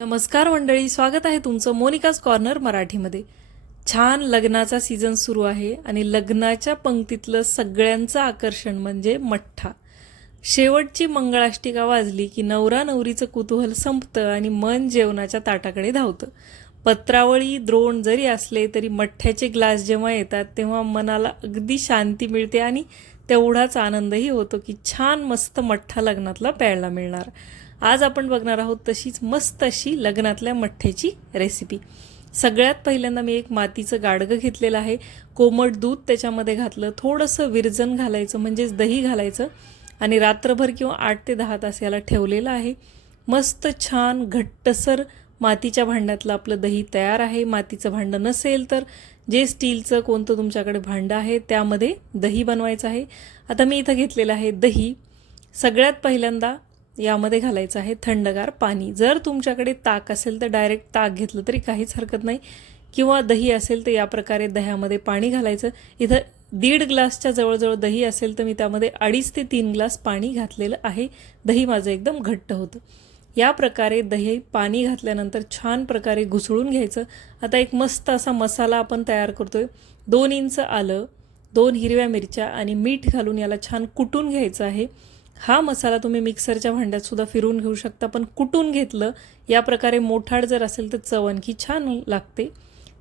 नमस्कार मंडळी स्वागत आहे तुमचं मोनिकाज कॉर्नर मराठीमध्ये. छान लग्नाचा सीझन सुरू आहे आणि लग्नाच्या पंक्तीतलं सगळ्यांचं आकर्षण म्हणजे मठ्ठा. शेवटची मंगळाष्टिका वाजली की नवरा नवरीचं कुतूहल संपतं आणि मन जेवणाच्या ताटाकडे धावतं. पत्रावळी द्रोण जरी असले तरी मठ्ठ्याचे ग्लास जेव्हा येतात तेव्हा मनाला अगदी शांती मिळते आणि तेवढाच आनंदही होतो की छान मस्त मठ्ठा लग्नातला प्यायला मिळणार. आज आपण बघणार आहोत तशीच मस्त अशी लग्नातल्या मठ्ठ्याची रेसिपी सगळ्यात पहिल्यांदा मी एक मातीचं गाडगं घेतलेलं आहे. कोमट दूध त्याच्यामध्ये घातलं थोडंसं विरजन घालायचं म्हणजेच दही घालायचं आणि रात्रभर किंवा आठ ते दहा तास याला ठेवलेलं आहे. मस्त छान घट्टसर मातीच्या भांड्यातलं आपलं दही तयार आहे. मातीचं भांडं नसेल तर जे स्टीलचं कोणतं तुमच्याकडे भांडं आहे त्यामध्ये दही बनवायचं आहे. आता मी इथं घेतलेलं आहे दही. सगळ्यात पहिल्यांदा यामध्ये घालायचं आहे थंडगार पाणी. जर तुमच्याकडे ताक असेल तर डायरेक्ट ताक घेतलं तरी काहीच हरकत नाही. किंवा दही असेल तर या प्रकारे दह्यामध्ये पाणी घालायचं. इथं दीड ग्लासच्या जवळजवळ दही असेल तर मी त्यामध्ये अडीच ते तीन ग्लास पाणी घातलेलं आहे. दही माझं एकदम घट्ट होतं. या प्रकारे दही पाणी घातल्यानंतर छान प्रकारे घुसळून घ्यायचं. आता एक मस्त असा मसाला आपण तयार करतोय. दोन इंच आलं दोन हिरव्या मिरच्या आणि मीठ घालून याला छान कुटून घ्यायचं आहे. हा मसाला तुम्ही मिक्सरच्या भांड्यात सुद्धा फिरवून घेऊ शकता पण कुटून घेतलं या प्रकारे मोठाड जर असेल तर चव आणखी छान लागते.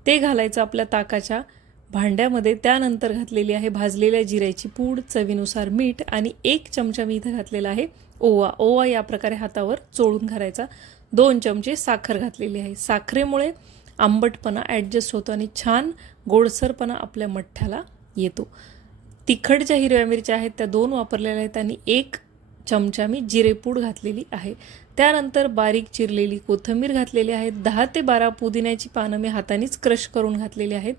ते घालायचं आपल्या ताकाच्या भांड्यामध्ये त्यानंतर घातलेली आहे भाजलेल्या जिऱ्याची पूड चवीनुसार मीठ आणि एक चमचा मी इथं घातलेला आहे ओवा. ओवा या प्रकारे हातावर चोळून घालायचा. दोन चमचे साखर घातलेली आहे. साखरेमुळे आंबटपणा ॲडजस्ट होतो आणि छान गोडसरपणा आपल्या मठ्ठ्याला येतो. तिखट ज्या हिरव्या मिरच्या आहेत त्या दोन वापरलेल्या आहेत आणि एक चमचा मी जिरेपूड घातलेली आहे. त्यानंतर बारीक चिरलेली कोथिंबीर घातलेली आहे. दहा ते बारा पुदिन्याची पानं मी हातानेच क्रश करून घातलेली आहेत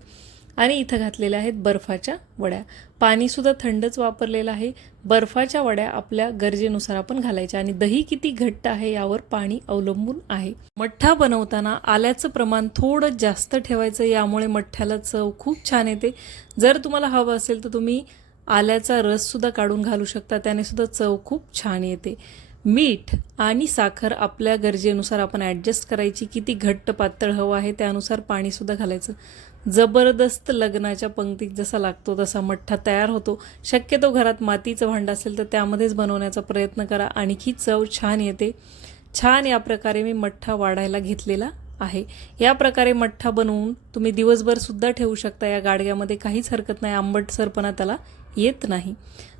आणि इथं घातलेल्या आहेत बर्फाच्या वड्या. पाणीसुद्धा थंडच वापरलेलं आहे. बर्फाच्या वड्या आपल्या गरजेनुसार आपण घालायच्या आणि दही किती घट्ट आहे यावर पाणी अवलंबून आहे. मठ्ठा बनवताना आल्याचं प्रमाण थोडं जास्त ठेवायचं यामुळे मठ्ठ्याला चव खूप छान येते. जर तुम्हाला हवं असेल तर तुम्ही आल्याचा रससुद्धा काढून घालू शकता. त्याने सुद्धा चव खूप छान येते. मीठ आणि साखर आपल्या गरजेनुसार आपण ॲडजस्ट करायची किती घट्ट पातळ हवं आहे त्यानुसार पाणीसुद्धा घालायचं. जबरदस्त लग्नाच्या पंक्तीत जसा लागतो तसा मठ्ठा तयार होतो. शक्यतो घरात मातीचं भांडं असेल तर त्यामध्येच बनवण्याचा प्रयत्न करा. आणखी चव छान येते. छान या प्रकारे मी मठ्ठा वाढायला घेतलेला आहे. या प्रकारे मठ्ठा बनवून तुम्ही दिवसभर सुद्धा ठेवू शकता. या गाडग्यामध्ये काहीच हरकत नाही. आंबटसरपणा त्याला येत नाही.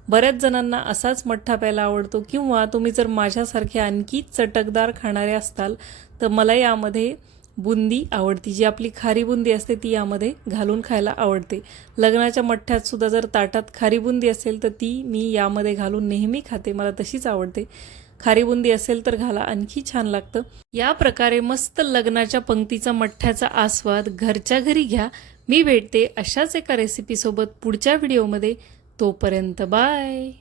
बऱ्याच जणांना असाच मठ्ठा प्यायला आवडतो किंवा तुम्ही जर माझ्यासारखे आणखी चटकदार खाणारे असताल तर मला यामध्ये बुंदी आवडती. जी आपली खारी बुंदी असते ती यामध्ये घालून खायला आवडते. लग्नाच्या मठ्ठ्यात सुद्धा जर ताटात खारी बुंदी असेल तर ती मी यामध्ये घालून नेहमी खाते. मला तशीच आवडते. खारी बुंदी असेल तर घाला आणखी छान लागतं. या प्रकारे मस्त लग्नाच्या पंक्तीचा मठ्ठ्याचा आस्वाद घरच्या घरी घ्या. मी भेटते अशाच एका रेसिपीसोबत पुढच्या व्हिडिओमध्ये तोपर्यंत बाय.